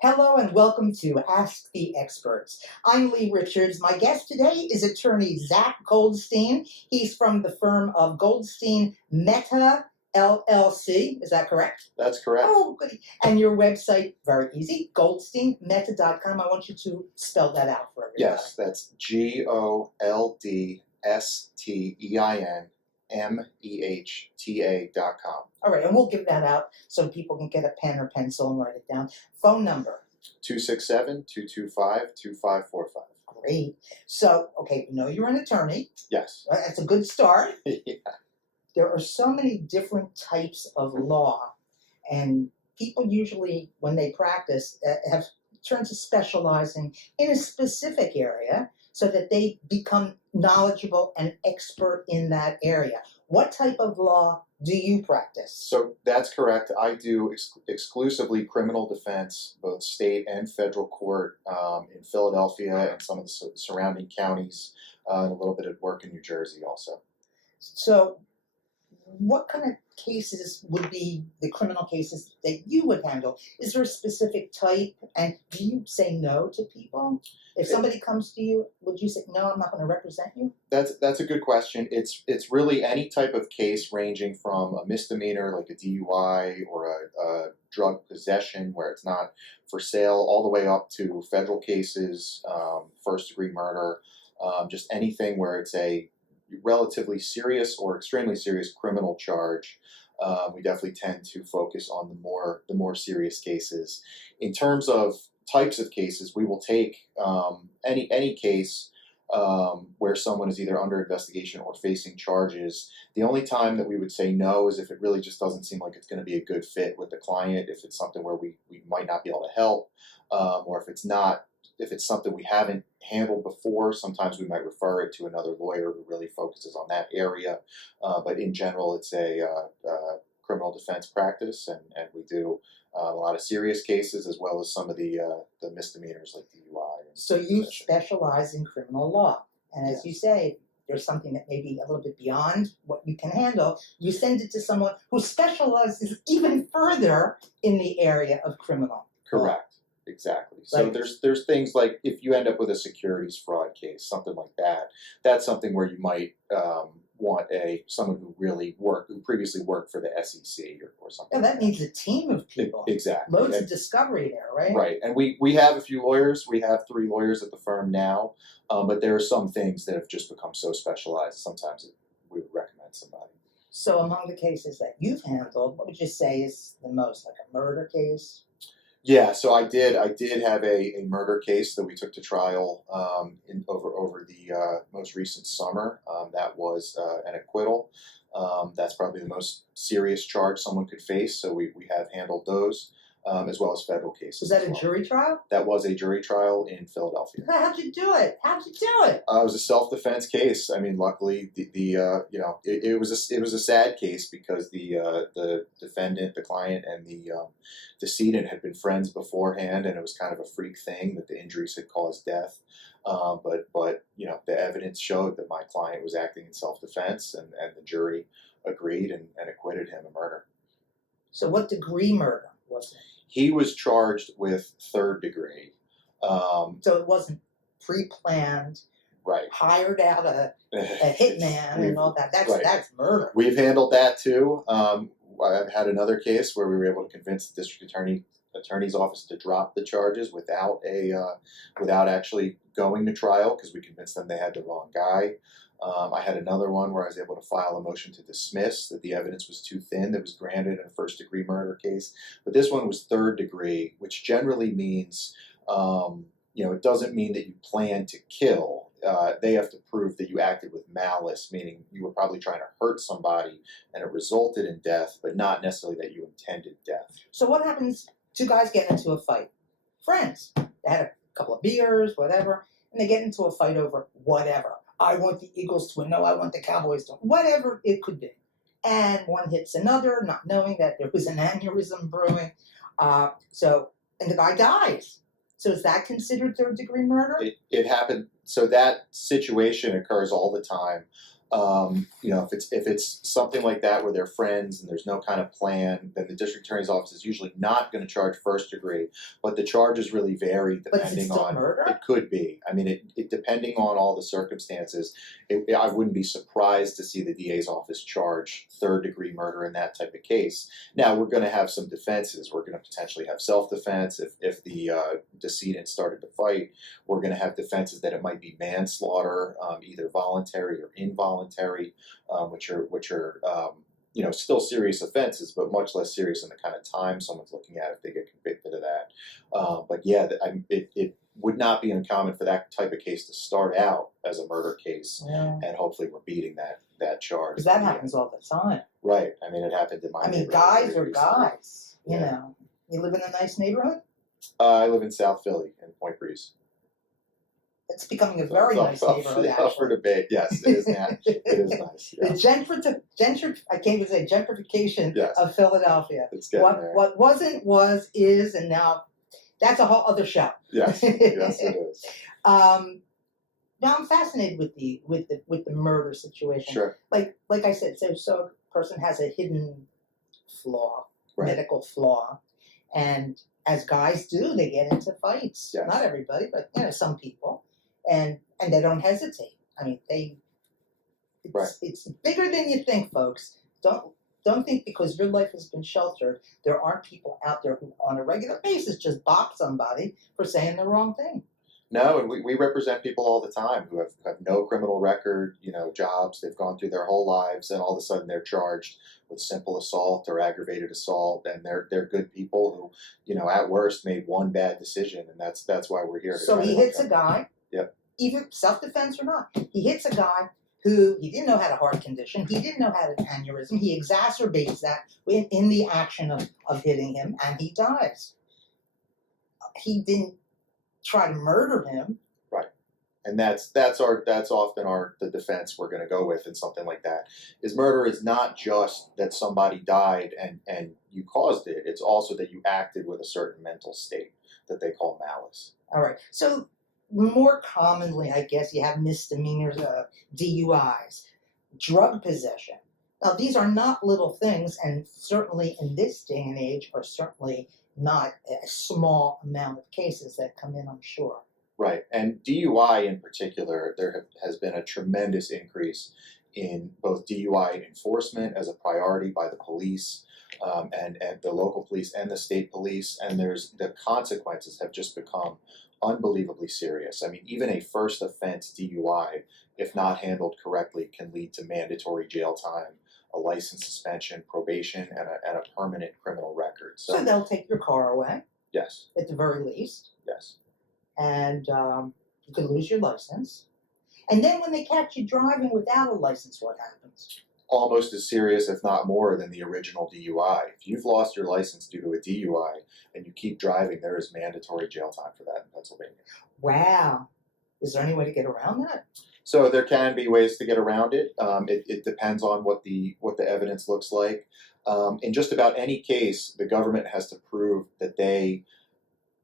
Hello and welcome to Ask the Experts. I'm Lee Richards. My guest today is attorney Zak Goldstein. He's from the firm of Goldstein Meta LLC. Is that correct? That's correct. Oh, goody. And your website, very easy, goldsteinmeta.com. I want you to spell that out for everybody. Yes, that's Goldsteinmehta.com. All right, and we'll give that out so people can get a pen or pencil and write it down. Phone number. 267-225-2545. Great. So, okay, we know you're an attorney. Yes. Right? That's a good start. Yeah. There are so many different types of law, and people usually, when they practice, have turned to specializing in a specific area so that they become knowledgeable and expert in that area. What type of law do you practice? So that's correct. I do exclusively criminal defense, both state and federal court, in Philadelphia and some of the surrounding counties, and a little bit of work in New Jersey also. So what kind of cases would be the criminal cases that you would handle? Is there a specific type, and do you say no to people? If somebody comes to you, would you say, no, I'm not going to represent you? That's a good question. It's really any type of case ranging from a misdemeanor like a DUI or a drug possession where it's not for sale, all the way up to federal cases, first-degree murder, just anything where it's a relatively serious or extremely serious criminal charge. We definitely tend to focus on the more serious cases. In terms of types of cases, we will take any case where someone is either under investigation or facing charges. The only time that we would say no is if it really just doesn't seem like it's going to be a good fit with the client, if it's something where we might not be able to help, or if it's something we haven't handled before. Sometimes we might refer it to another lawyer who really focuses on that area. But in general, it's a criminal defense practice, and we do a lot of serious cases as well as some of the misdemeanors like DUI. So you specialize in criminal law. And as you say, there's something that may be a little bit beyond what you can handle. You send it to someone who specializes even further in the area of criminal Correct. law. Exactly. So there's things like if you end up with a securities fraud case, something like that, that's something where you might want someone who previously worked for the SEC or something. Yeah, that needs a team of people. Exactly. Loads of discovery there, right? Right. And we have a few lawyers. We have 3 lawyers at the firm now, but there are some things that have just become so specialized. Sometimes we would recommend somebody. So among the cases that you've handled, what would you say is the most, like a murder case? Yeah, so I did have a murder case that we took to trial over the most recent summer. That was an acquittal. That's probably the most serious charge someone could face, so we have handled those, as well as federal cases. Was that a jury trial? That was a jury trial in Philadelphia. How'd you do it? It was a self-defense case. I mean, luckily, it was a sad case because the defendant, the client, and the decedent had been friends beforehand, and it was kind of a freak thing that the injuries had caused death. But the evidence showed that my client was acting in self-defense, and the jury agreed and acquitted him of murder. So what degree murder was it? He was charged with 3rd degree. So it wasn't pre-planned, right? Hired out a hitman and all that. That's murder. We've handled that too. I've had another case where we were able to convince the district attorney's office to drop the charges without actually going to trial because we convinced them they had the wrong guy. I had another one where I was able to file a motion to dismiss that the evidence was too thin that was granted in a 1st-degree murder case. But this one was 3rd degree, which generally means, it doesn't mean that you plan to kill. They have to prove that you acted with malice, meaning you were probably trying to hurt somebody and it resulted in death, but not necessarily that you intended death. So what happens? 2 guys get into a fight. Friends. They had a couple of beers, whatever, and they get into a fight over whatever. I want the Eagles to win. No, I want the Cowboys to win. Whatever it could be. And one hits another, not knowing that there was an aneurysm brewing. And the guy dies. So is that considered 3rd-degree murder? It happened. So that situation occurs all the time. If it's something like that where they're friends and there's no kind of plan, then the district attorney's office is usually not going to charge first degree. But the charges really vary But is it depending still on. murder? It could be. I mean, it depending on all the circumstances. I wouldn't be surprised to see the DA's office charge third degree murder in that type of case. Now we're going to have some defenses. We're going to potentially have self-defense if the decedent started to fight. We're going to have defenses that it might be manslaughter, either voluntary or involuntary, which are still serious offenses, but much less serious in the kind of time someone's looking at if they get convicted of that. But yeah, it would not be uncommon for that type of case to start out as a murder case, and hopefully we're beating that charge. Because that happens all the time. Right. I mean, it happened in my neighborhood. Guys are recently. guys. Yeah. You know, you live in a nice neighborhood. I live in South Philly in Point Breeze. It's becoming a very nice neighborhood. Up for debate. Yes, it is. It is nice. Yeah. The I can't even say gentrification Yes. of Philadelphia. It's getting there. What wasn't was is, and now that's a whole other show. Yes, yes, it is. Now I'm fascinated with the murder situation. Sure. Like I said, so a person has a hidden flaw, Right. medical flaw, and as guys do, they get into fights. Yes. Not everybody, but some people, and they don't hesitate. I mean, it's bigger than you think, folks. Don't think because your life has been sheltered, there aren't people out there who on a regular basis just bop somebody for saying the wrong thing. No, and we represent people all the time who have no criminal record, jobs. They've gone through their whole lives, and all of a sudden they're charged with simple assault or aggravated assault, and they're good people who, at worst, made one bad decision, and that's why we're here. So he hits a guy. Yep. Either self-defense or not, he hits a guy who he didn't know had a heart condition. He didn't know had an aneurysm. He exacerbates that in the action of hitting him, and he dies. He didn't try to murder him. Right. And that's often the defense we're going to go with in something like that. Is murder is not just that somebody died and you caused it. It's also that you acted with a certain mental state that they call malice. All right. So more commonly, I guess, you have misdemeanors, DUIs, drug possession. Now, these are not little things, and certainly in this day and age are certainly not a small amount of cases that come in, I'm sure. Right. And DUI in particular, there has been a tremendous increase in both DUI enforcement as a priority by the police and the local police and the state police. And the consequences have just become unbelievably serious. I mean, even a first offense DUI, if not handled correctly, can lead to mandatory jail time, a license suspension, probation, and a permanent criminal record. So they'll take your car away. Yes. At the very least. Yes. And you could lose your license. And then when they catch you driving without a license, what happens? Almost as serious, if not more, than the original DUI. If you've lost your license due to a DUI and you keep driving, there is mandatory jail time for that in Pennsylvania. Wow. Is there any way to get around that? So there can be ways to get around it. It depends on what the evidence looks like. In just about any case, the government has to prove that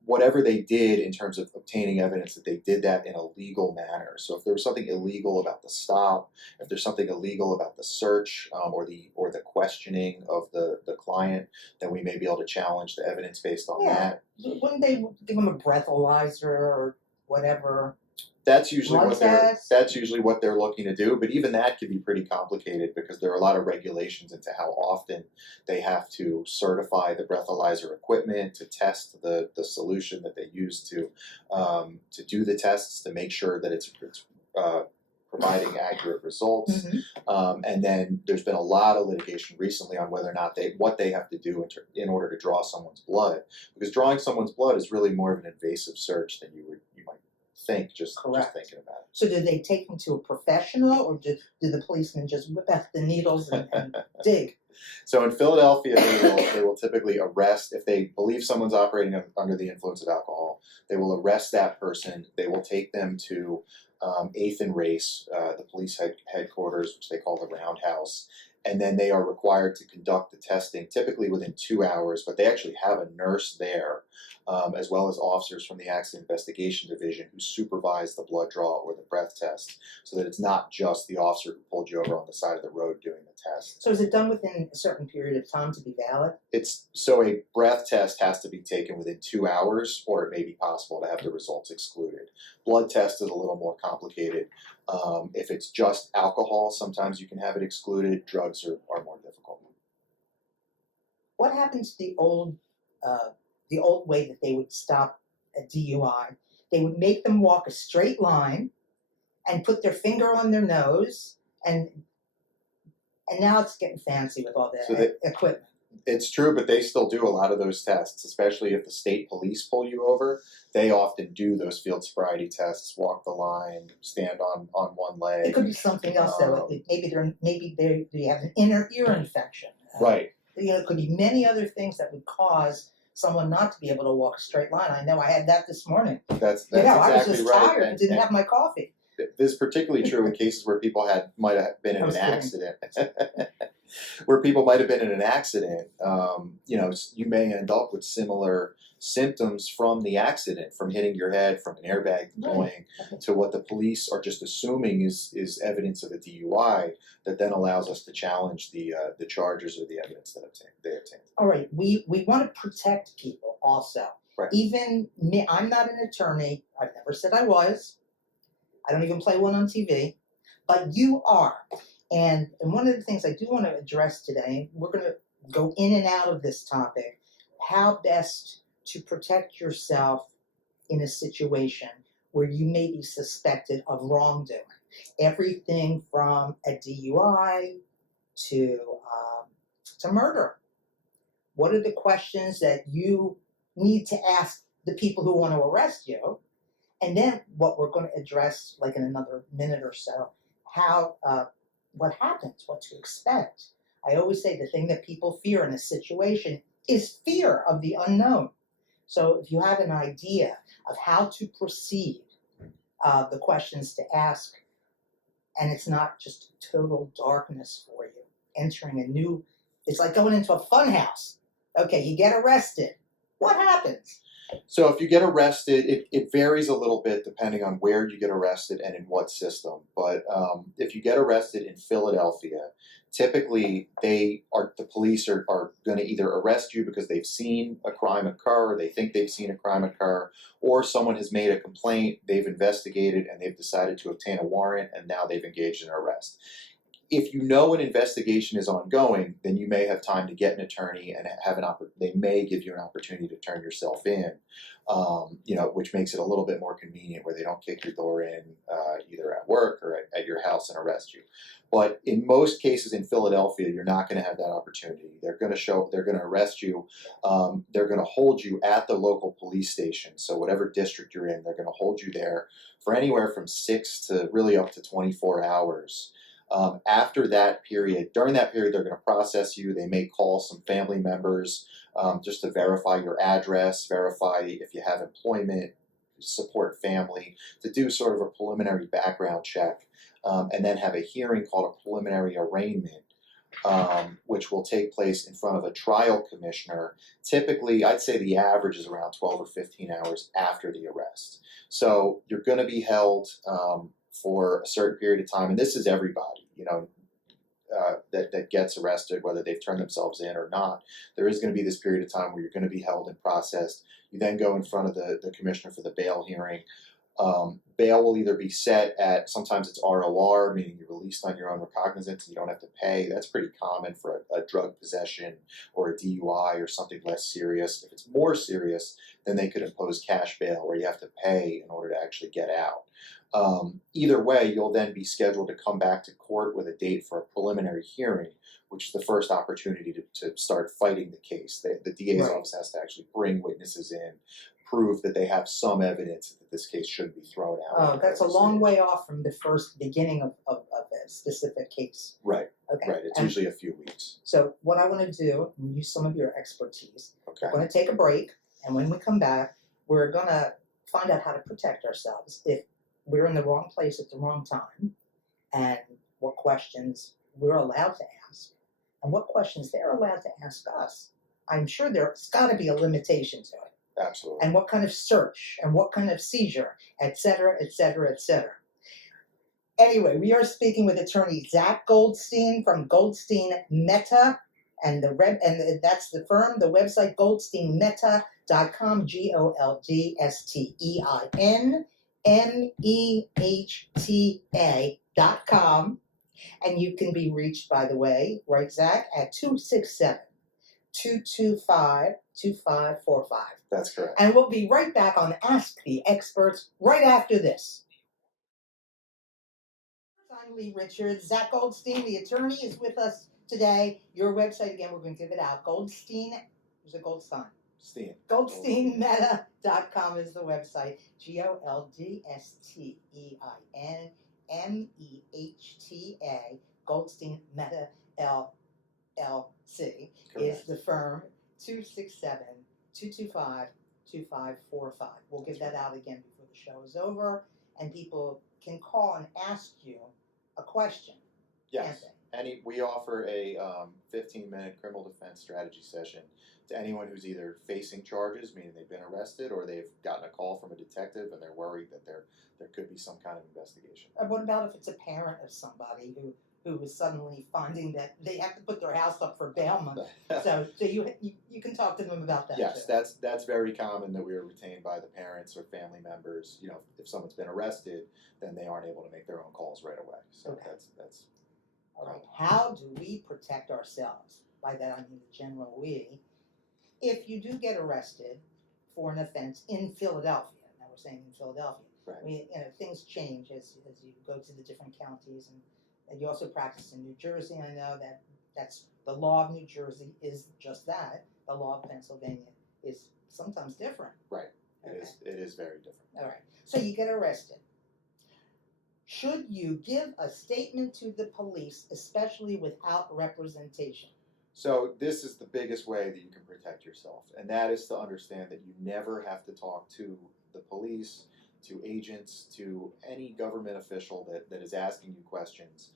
whatever they did in terms of obtaining evidence, that they did that in a legal manner. So if there was something illegal about the stop, if there's something illegal about the search or the questioning of the client, then we may be able to challenge the evidence based on that. Wouldn't they give them a breathalyzer or whatever? That's usually what they're looking to do, but even that can be pretty complicated because there are a lot of regulations into how often they have to certify the breathalyzer equipment to test the solution that they use to do the tests to make sure that it's providing accurate results. Mm-hmm. And then there's been a lot of litigation recently on whether or not what they have to do in order to draw someone's blood, because drawing someone's blood is really more of an invasive search than you might think just thinking about it. So do they take them to a professional, or do the policemen just whip out the needles and dig? So in Philadelphia, they will typically arrest, if they believe someone's operating under the influence of alcohol, they will arrest that person. They will take them to 8th and Race, the police headquarters, which they call the Roundhouse. And then they are required to conduct the testing, typically within 2 hours, but they actually have a nurse there as well as officers from the Accident Investigation Division who supervise the blood draw or the breath test, so that it's not just the officer who pulled you over on the side of the road doing the test. So is it done within a certain period of time to be valid? So a breath test has to be taken within 2 hours, or it may be possible to have the results excluded. Blood test is a little more complicated. If it's just alcohol, sometimes you can have it excluded. Drugs are more difficult. What happened to the old way that they would stop a DUI? They would make them walk a straight line and put their finger on their nose, and now it's getting fancy with all the equipment. It's true, but they still do a lot of those tests, especially if the state police pull you over. They often do those field sobriety tests, walk the line, stand on one leg. It could be something else, though. Maybe they have an inner ear infection. Right. It could be many other things that would cause someone not to be able to walk a straight line. I know I had that this morning. That's I was exactly just right. tired and didn't have my coffee. This is particularly true in cases where people might have been in an accident. Where people might have been in an accident, you may end up with similar symptoms from the accident, from hitting your head, from an airbag deploying, to what the police are just assuming is evidence of a DUI that then allows us to challenge the charges or the evidence that they obtained. All right, we want to protect people also. Right. Even me, I'm not an attorney. I've never said I was. I don't even play one on TV, but you are. And one of the things I do want to address today, we're going to go in and out of this topic, how best to protect yourself in a situation where you may be suspected of wrongdoing. Everything from a DUI to murder. What are the questions that you need to ask the people who want to arrest you? And then what we're going to address, like in another minute or so, how what happens, what to expect. I always say the thing that people fear in a situation is fear of the unknown. So if you have an idea of how to proceed, the questions to ask, and it's not just total darkness for you, entering it's like going into a fun house. Okay, you get arrested. What happens? So if you get arrested, it varies a little bit depending on where you get arrested and in what system. But if you get arrested in Philadelphia, typically the police are going to either arrest you because they've seen a crime occur, they think they've seen a crime occur, or someone has made a complaint, they've investigated, and they've decided to obtain a warrant, and now they've engaged in an arrest. If you know an investigation is ongoing, then you may have time to get an attorney and they may give you an opportunity to turn yourself in, which makes it a little bit more convenient where they don't kick your door in either at work or at your house and arrest you. But in most cases in Philadelphia, you're not going to have that opportunity. They're going to arrest you. They're going to hold you at the local police station. So whatever district you're in, they're going to hold you there for anywhere from 6 to really up to 24 hours. During that period, they're going to process you. They may call some family members just to verify your address, verify if you have employment, support family, to do sort of a preliminary background check, and then have a hearing called a preliminary arraignment, which will take place in front of a trial commissioner. Typically, I'd say the average is around 12 or 15 hours after the arrest. So you're going to be held for a certain period of time, and this is everybody, that gets arrested, whether they've turned themselves in or not. There is going to be this period of time where you're going to be held and processed. You then go in front of the commissioner for the bail hearing. Bail will either be set at, sometimes it's ROR, meaning you're released on your own recognizance and you don't have to pay. That's pretty common for a drug possession or a DUI or something less serious. If it's more serious, then they could impose cash bail where you have to pay in order to actually get out. Either way, you'll then be scheduled to come back to court with a date for a preliminary hearing, which is the first opportunity to start fighting the case. The DA's office has to actually bring witnesses in, prove that they have some evidence that this case should be thrown out. Oh, that's a long way off from the first beginning of a specific case. Right. Okay. Right. It's usually a few weeks. So what I want to do, and use some of your expertise, Okay. we're going to take a break, and when we come back, we're going to find out how to protect ourselves if we're in the wrong place at the wrong time, and what questions we're allowed to ask, and what questions they're allowed to ask us. I'm sure there's got to be a limitation to it. Absolutely. and what kind of search and what kind of seizure, et cetera, et cetera, et cetera. Anyway, we are speaking with attorney Zak Goldstein from Goldstein Meta, and that's the firm. The website goldsteinmeta.com, GoldsteinMehta.com, and you can be reached, by the way, right, Zak, at 267-225-2545. That's correct. And we'll be right back on Ask the Experts right after this. I'm Lee Richards. Zak Goldstein, the attorney, is with us today. Your website, again, we're going to give it out. Goldstein, is it Goldstein? Steen. GoldsteinMeta.com is the website. GoldsteinMehta, Goldstein Meta LLC is the firm. 267-225-2545. We'll give that out again before the show is over, and people can call and ask you a question. Yes. We offer a 15-minute criminal defense strategy session to anyone who's either facing charges, meaning they've been arrested, or they've gotten a call from a detective and they're worried that there could be some kind of investigation. What about if it's a parent of somebody who is suddenly finding that they have to put their house up for bail money? so you can talk to them about that. Yes, too. that's very common that we are retained by the parents or family members. You know, if someone's been arrested, then they aren't able to make their own calls right away. So Okay. that's all right. How do we protect ourselves? By that I mean the general we. If you do get arrested for an offense in Philadelphia, now we're saying in Philadelphia, right. Things change as you go to the different counties, and you also practice in New Jersey. I know that's the law of New Jersey is just that. The law of Pennsylvania is sometimes different. Right. It is very different. All right. So you get arrested. Should you give a statement to the police, especially without representation? So this is the biggest way that you can protect yourself, and that is to understand that you never have to talk to the police, to agents, to any government official that is asking you questions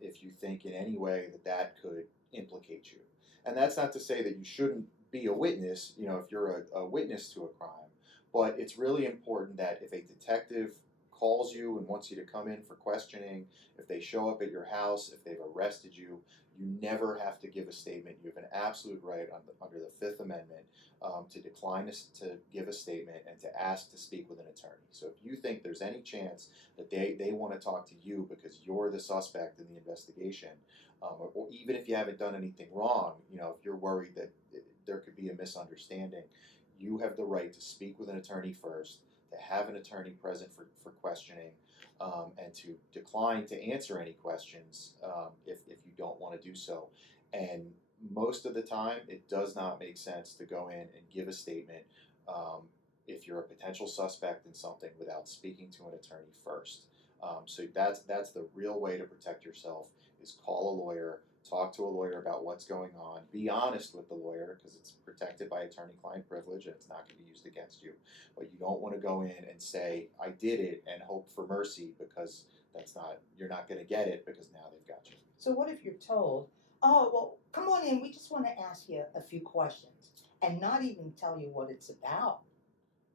if you think in any way that could implicate you. And that's not to say that you shouldn't be a witness, you know, if you're a witness to a crime, but it's really important that if a detective calls you and wants you to come in for questioning, if they show up at your house, if they've arrested you, you never have to give a statement. You have an absolute right under the Fifth Amendment to decline to give a statement and to ask to speak with an attorney. So if you think there's any chance that they want to talk to you because you're the suspect in the investigation, or even if you haven't done anything wrong, you know, if you're worried that there could be a misunderstanding, you have the right to speak with an attorney first, to have an attorney present for questioning, and to decline to answer any questions if you don't want to do so. And most of the time, it does not make sense to go in and give a statement if you're a potential suspect in something without speaking to an attorney first. So that's the real way to protect yourself, is call a lawyer, talk to a lawyer about what's going on, be honest with the lawyer because it's protected by attorney-client privilege and it's not going to be used against you. But you don't want to go in and say, I did it, and hope for mercy, because you're not going to get it, because now they've got you. So what if you're told, oh, well, come on in, we just want to ask you a few questions, and not even tell you what it's about?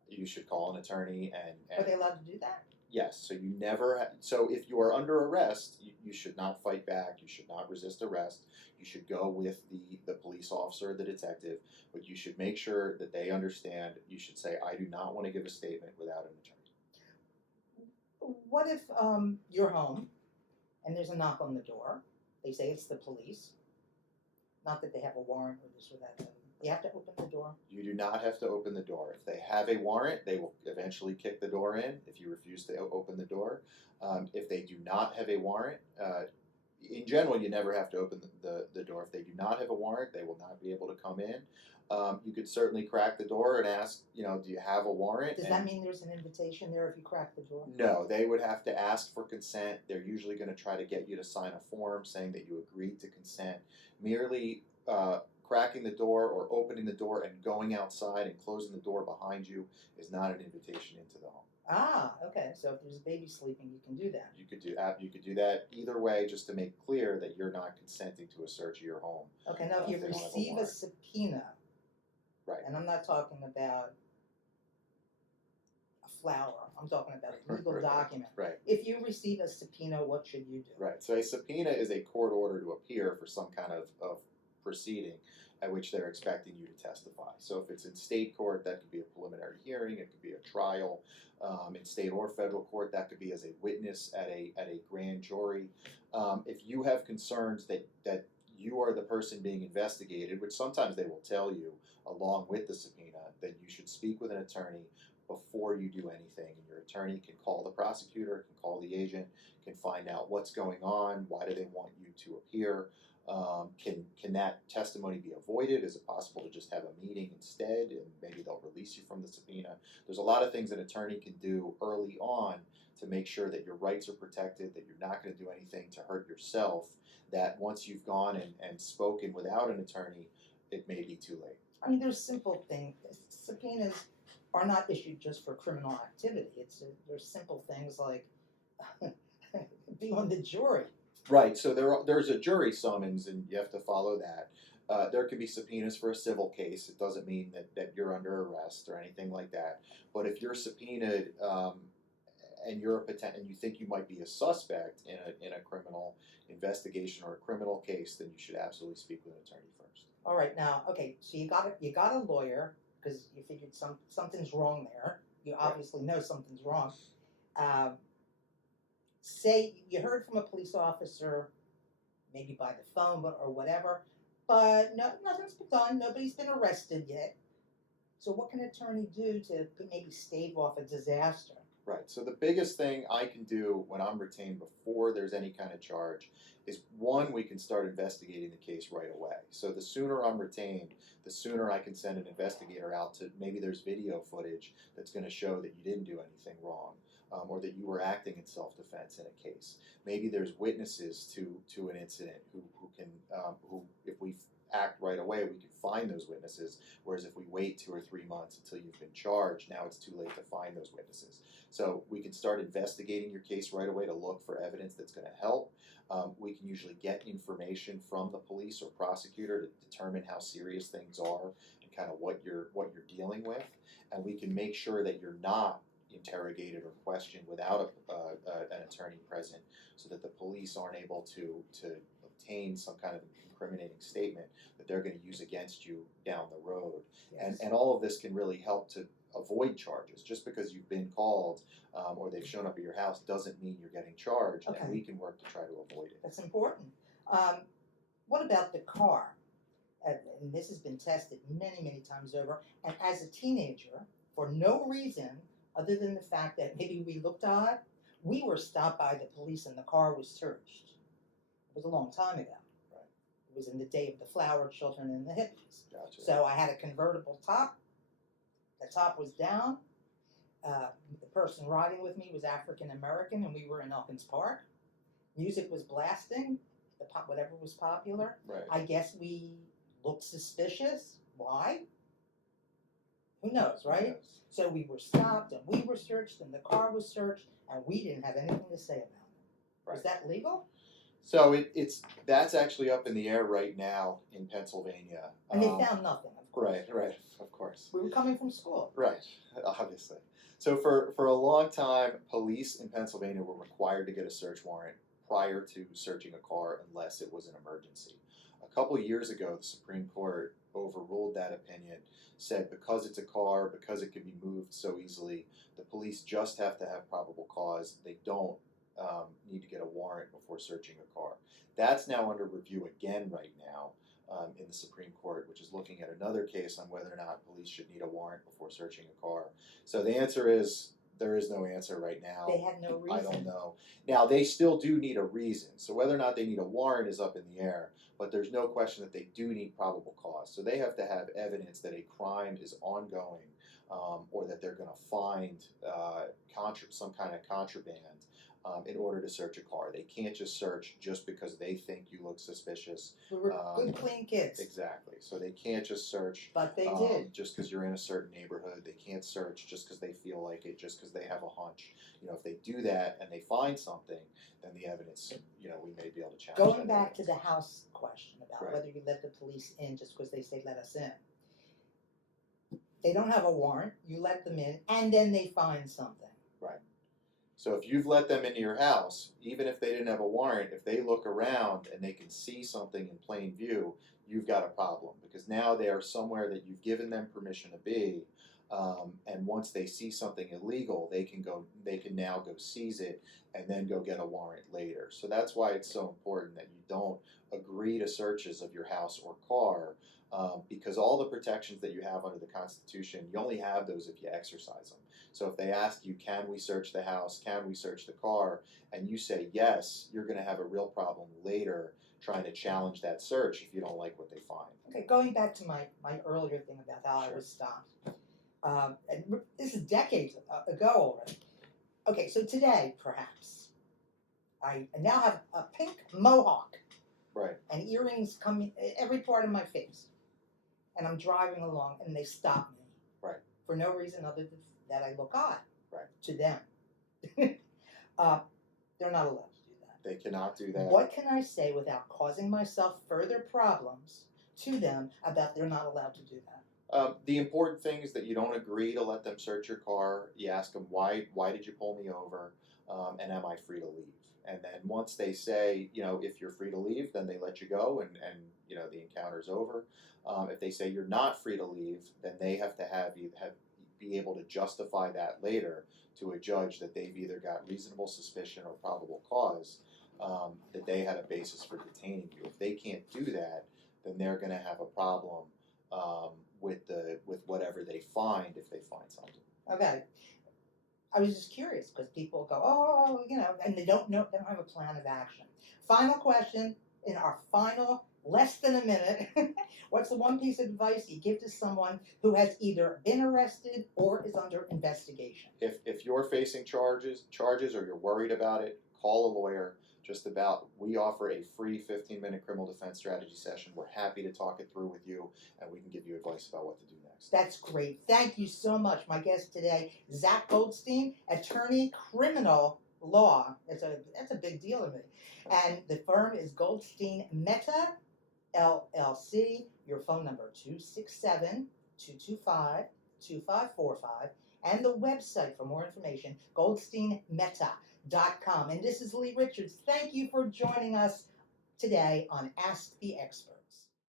You should call an attorney and Are they allowed to do that? Yes, so you never. So if you are under arrest, you should not fight back. You should not resist arrest. You should go with the police officer, the detective, but you should make sure that they understand. You should say, I do not want to give a statement without an attorney. What if you're home and there's a knock on the door? They say it's the police. Not that they have a warrant or this or that. You have to open the door. You do not have to open the door. If they have a warrant, they will eventually kick the door in if you refuse to open the door. If they do not have a warrant, in general, you never have to open the door. If they do not have a warrant, they will not be able to come in. You could certainly crack the door and ask, do you have a warrant? Does that mean there's an invitation there if you crack the door? No, they would have to ask for consent. They're usually going to try to get you to sign a form saying that you agreed to consent. Merely cracking the door or opening the door and going outside and closing the door behind you is not an invitation into the home. Ah, okay. So if there's a baby sleeping, you can do that. You could do that either way, just to make clear that you're not consenting to a search of your home. Okay. Now, if you receive a subpoena, Right. And I'm not talking about a flower. I'm talking about a legal Right. document. Right. If you receive a subpoena, what should you do? Right. So a subpoena is a court order to appear for some kind of proceeding at which they're expecting you to testify. So if it's in state court, that could be a preliminary hearing, it could be a trial. In state or federal court, that could be as a witness at a grand jury. If you have concerns that you are the person being investigated, which sometimes they will tell you along with the subpoena, that you should speak with an attorney before you do anything. And your attorney can call the prosecutor, can call the agent, can find out what's going on, why do they want you to appear, can that testimony be avoided? Is it possible to just have a meeting instead, and maybe they'll release you from the subpoena? There's a lot of things an attorney can do early on to make sure that your rights are protected, that you're not going to do anything to hurt yourself, that once you've gone and spoken without an attorney, it may be too late. I mean, there's simple things. Subpoenas are not issued just for criminal activity. There's simple things like be on the jury. Right, so there's a jury summons, and you have to follow that. There could be subpoenas for a civil case. It doesn't mean that you're under arrest or anything like that. But if you're subpoenaed and and you think you might be a suspect in a criminal investigation or a criminal case, then you should absolutely speak with an attorney first. All right, now, okay, so you got a lawyer because you figured something's wrong there. You obviously know something's wrong. Say you heard from a police officer, maybe by the phone or whatever, but nothing's been done. Nobody's been arrested yet. So what can an attorney do to maybe stave off a disaster? Right. So the biggest thing I can do when I'm retained before there's any kind of charge is, one, we can start investigating the case right away. So the sooner I'm retained, the sooner I can send an investigator out to, maybe there's video footage that's going to show that you didn't do anything wrong, or that you were acting in self-defense in a case. Maybe there's witnesses to an incident who can, if we act right away, we can find those witnesses. Whereas if we wait 2 or 3 months until you've been charged, now it's too late to find those witnesses. So we can start investigating your case right away to look for evidence that's going to help. We can usually get information from the police or prosecutor to determine how serious things are and kind of what you're dealing with, and we can make sure that you're not interrogated or questioned without an attorney present, so that the police aren't able to obtain some kind of incriminating statement that they're going to use against you down the road. Yes. And all of this can really help to avoid charges. Just because you've been called or they've shown up at your house doesn't mean you're getting charged, Okay. and we can work to try to avoid it. That's important. What about the car? And this has been tested many, many times over. And as a teenager, for no reason other than the fact that maybe we looked odd, we were stopped by the police and the car was searched. It was a long time ago. Right. It was in the day of the flower children and the hippies. Gotcha. So I had a convertible top. The top was down. The person riding with me was African American, and we were in Elkins Park. Music was blasting, whatever was popular. Right. I guess we looked suspicious. Why? Who knows, right? Yes. So we were stopped, and we were searched, and the car was searched, and we didn't have anything to say about it. Right. Is that legal? So that's actually up in the air right now in Pennsylvania. And they found nothing, of course. Right, of course. We were coming from school. Right, obviously. So for a long time, police in Pennsylvania were required to get a search warrant prior to searching a car unless it was an emergency. A couple of years ago, the Supreme Court overruled that opinion, said because it's a car, because it can be moved so easily, the police just have to have probable cause. They don't need to get a warrant before searching a car. That's now under review again right now in the Supreme Court, which is looking at another case on whether or not police should need a warrant before searching a car. So the answer is, there is no answer right now. They had no reason. I don't know. Now, they still do need a reason. So whether or not they need a warrant is up in the air, but there's no question that they do need probable cause. So they have to have evidence that a crime is ongoing, or that they're going to find some kind of contraband in order to search a car. They can't just search just because they think you look suspicious. We were good, clean kids. Exactly. So they can't just search. But they did. Just because you're in a certain neighborhood. They can't search just because they feel like it, just because they have a hunch. If they do that and they find something, then the evidence, we may be able to challenge Going that back to evidence. the house question about Right. whether you let the police in just because they say let us in. They don't have a warrant. You let them in, and then they find something. Right. So if you've let them into your house, even if they didn't have a warrant, if they look around and they can see something in plain view, you've got a problem because now they are somewhere that you've given them permission to be, and once they see something illegal, they can go. They can now go seize it and then go get a warrant later. So that's why it's so important that you don't agree to searches of your house or car, because all the protections that you have under the Constitution, you only have those if you exercise them. So if they ask you, can we search the house, can we search the car, and you say yes, you're going to have a real problem later trying to challenge that search if you don't like what they find. Okay, going back to my earlier thing about how I Sure. was stopped. And this is decades ago already. Okay, so today, perhaps, I now have a pink mohawk Right. and earrings coming every part of my face. And I'm driving along and they stop me. Right. For no reason other than that I look odd. Right. To them. They're not allowed to do that. They cannot do that. What can I say without causing myself further problems to them about they're not allowed to do that? The important thing is that you don't agree to let them search your car. You ask them, why did you pull me over, and am I free to leave? And then once they say, if you're free to leave, then they let you go, and the encounter's over. If they say you're not free to leave, then they have to be able to justify that later to a judge that they've either got reasonable suspicion or probable cause that they had a basis for detaining you. If they can't do that, then they're going to have a problem with whatever they find if they find something. Okay. I was just curious because people go, oh, and they don't have a plan of action. Final question in our final less than a minute. What's the one piece of advice you give to someone who has either been arrested or is under investigation? If you're facing charges or you're worried about it, call a lawyer. We offer a free 15-minute criminal defense strategy session. We're happy to talk it through with you, and we can give you advice about what to do next. That's great. Thank you so much. My guest today, Zak Goldstein, attorney, criminal law. That's a big deal to me. And the firm is Goldstein Mehta, LLC. Your phone number, 267-225-2545. And the website for more information, goldsteinmeta.com. And this is Lee Richards. Thank you for joining us today on Ask the Expert.